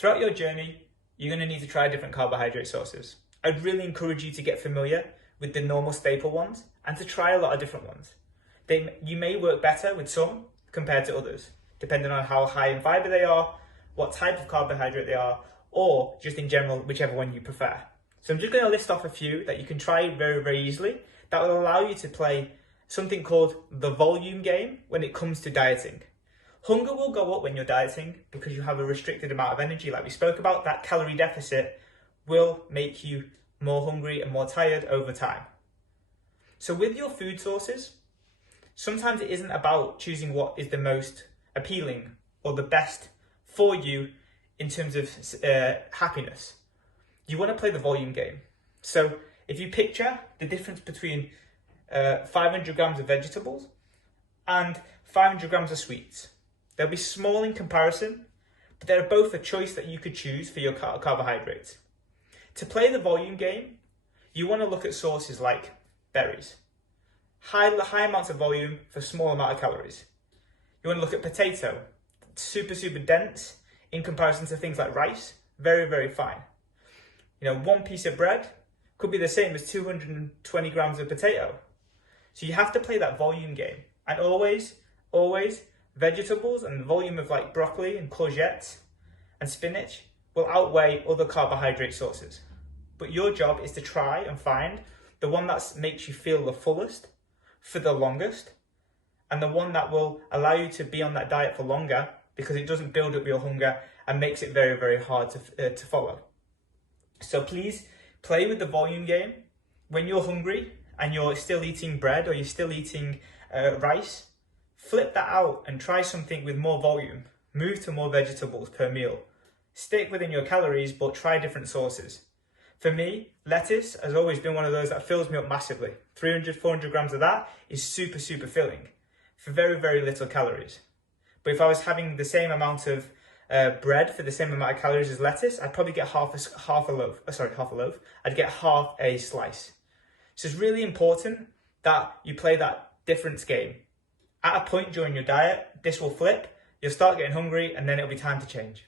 Throughout your journey, you're going to need to try different carbohydrate sources. I'd really encourage you to get familiar with the normal staple ones and to try a lot of different ones. You may work better with some compared to others, depending on how high in fiber they are, what type of carbohydrate they are, or just in general, whichever one you prefer. So I'm just going to list off a few that you can try very, very easily that will allow you to play something called the volume game when it comes to dieting. Hunger will go up when you're dieting because you have a restricted amount of energy. Like we spoke about, that calorie deficit will make you more hungry and more tired over time. So with your food sources, sometimes it isn't about choosing what is the most appealing or the best for you in terms of happiness. You want to play the volume game. So if you picture the difference between 500 grams of vegetables and 500 grams of sweets, they'll be small in comparison, but they're both a choice that you could choose for your carbohydrates. To play the volume game, you want to look at sources like berries. High amounts of volume for small amount of calories. You want to look at potato, super dense in comparison to things like rice, very fine. One piece of bread could be the same as 220 grams of potato. So you have to play that volume game. And always, vegetables and the volume of like broccoli and courgettes and spinach will outweigh other carbohydrate sources. But your job is to try and find the one that makes you feel the fullest for the longest, and the one that will allow you to be on that diet for longer because it doesn't build up your hunger and makes it very hard to follow. So please play with the volume game. When you're hungry and you're still eating bread or you're still eating rice, flip that out and try something with more volume. Move to more vegetables per meal. Stick within your calories, but try different sources. For me, lettuce has always been one of those that fills me up massively. 300-400 grams of that is super filling for very little calories. But if I was having the same amount of bread for the same amount of calories as lettuce, I'd probably get half a loaf. I'd get half a slice. So it's really important that you play that difference game. At a point during your diet, this will flip. You'll start getting hungry and then it'll be time to change.